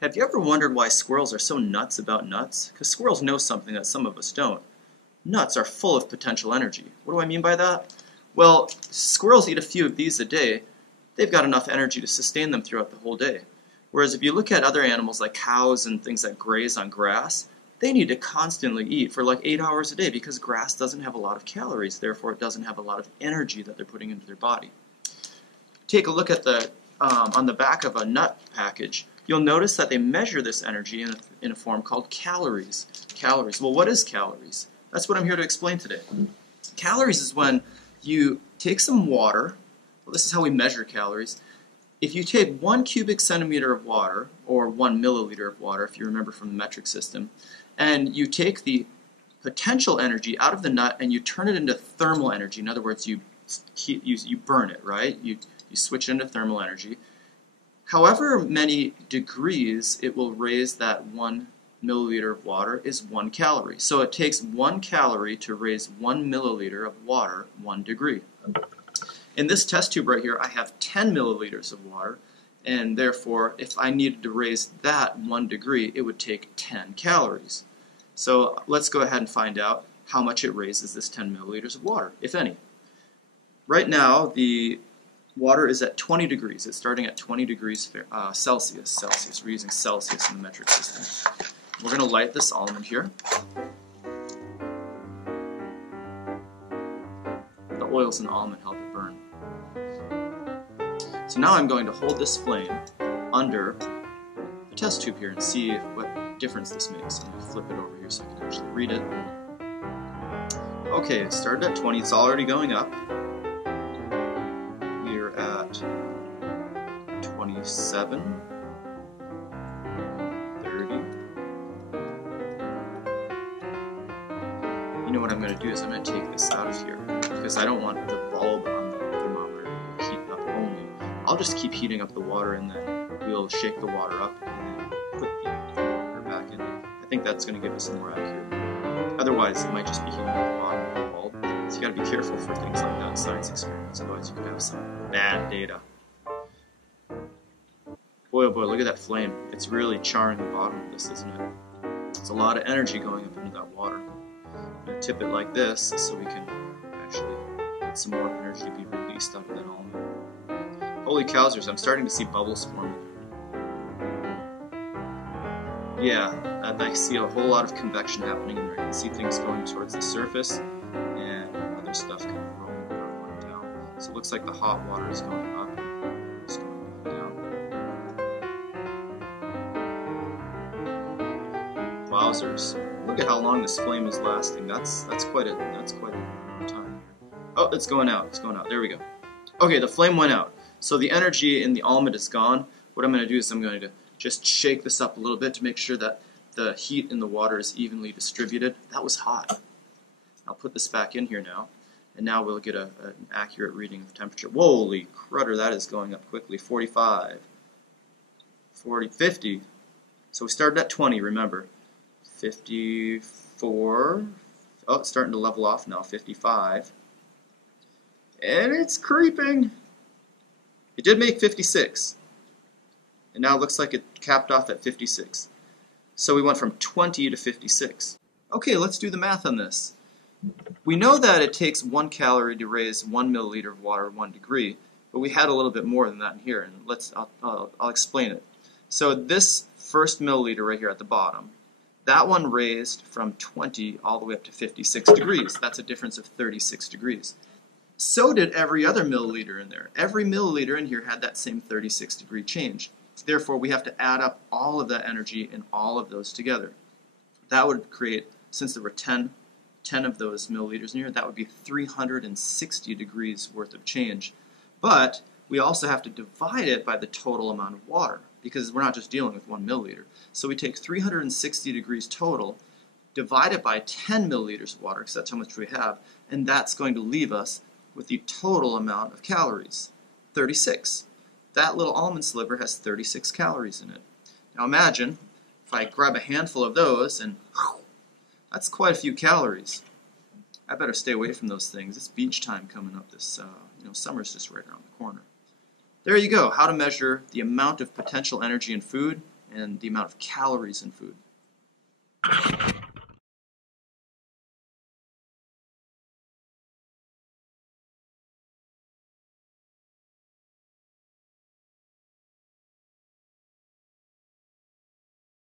Have you ever wondered why squirrels are so nuts about nuts? Because squirrels know something that some of us don't. Nuts are full of potential energy. What do I mean by that? Well, squirrels eat a few of these a day. They've got enough energy to sustain them throughout the whole day. Whereas if you look at other animals like cows and things that graze on grass, they need to constantly eat for like 8 hours a day because grass doesn't have a lot of calories, therefore it doesn't have a lot of energy that they're putting into their body. Take a look at on the back of a nut package. You'll notice that they measure this energy in a form called calories. Calories. Well, what is calories? That's what I'm here to explain today. Calories is when you take some water. Well, this is how we measure calories. If you take 1 cubic centimeter of water, or 1 milliliter of water, if you remember from the metric system, and you take the potential energy out of the nut and you turn it into thermal energy. In other words, you burn it, right? You switch it into thermal energy. However many degrees it will raise that 1 milliliter of water is 1 calorie. So it takes 1 calorie to raise 1 milliliter of water 1 degree. In this test tube right here, I have 10 milliliters of water, and therefore, if I needed to raise that 1 degree, it would take 10 calories. So let's go ahead and find out how much it raises this 10 milliliters of water, if any. Right now, the water is at 20 degrees. It's starting at 20 degrees Celsius. We're using Celsius in the metric system. We're going to light this almond here. The oils in the almond help it burn. So now I'm going to hold this flame under the test tube here and see what difference this makes. I'm going to flip it over here so I can actually read it. Okay, it started at 20. It's already going up. We're at 27, 30. You know what I'm going to do is I'm going to take this out of here because I don't want the bulb on the thermometer to heat up only. I'll just keep heating up the water and then we'll shake the water up and then put the thermometer back in. I think that's going to give us a more accurate. Otherwise, it might just be heating up the bottom of the bulb. So you got to be careful for things like that in science experiments. Otherwise, you could have some bad data. Boy, oh boy, look at that flame. It's really charring the bottom of this, isn't it? There's a lot of energy going up into that water. I'm going to tip it like this so we can actually get some more energy to be released out of that almond. Holy cowsers, I'm starting to see bubbles forming. Yeah, I see a whole lot of convection happening in there. I can see things going towards the surface and other stuff kind of rolling down. So it looks like the hot water is going up and it's going down. Wowzers. Look at how long this flame is lasting. That's quite a time. Oh, it's going out. It's going out. There we go. Okay, the flame went out. So the energy in the almond is gone. What I'm going to do is I'm going to just shake this up a little bit to make sure that the heat in the water is evenly distributed. That was hot. I'll put this back in here now. And now we'll get an accurate reading of temperature. Holy crutter, that is going up quickly. 45, 40, 50. So we started at 20, remember. 54. Oh, it's starting to level off now. 55. And it's creeping. It did make 56. And now it looks like it capped off at 56. So we went from 20 to 56. Okay, let's do the math on this. We know that it takes 1 calorie to raise 1 milliliter of water 1 degree, but we had a little bit more than that in here, and I'll explain it. So this first milliliter right here at the bottom, that one raised from 20 all the way up to 56 degrees. That's a difference of 36 degrees. So did every other milliliter in there. Every milliliter in here had that same 36 degree change. Therefore, we have to add up all of that energy and all of those together. That would create, since there were 10 of those milliliters in here, that would be 360 degrees worth of change. But we also have to divide it by the total amount of water, because we're not just dealing with 1 milliliter. So we take 360 degrees total, divide it by 10 milliliters of water, because that's how much we have, and that's going to leave us with the total amount of calories, 36. That little almond sliver has 36 calories in it. Now imagine if I grab a handful of those and whew, that's quite a few calories. I better stay away from those things. It's beach time coming up. This summer's just right around the corner. There you go, how to measure the amount of potential energy in food and the amount of calories in food.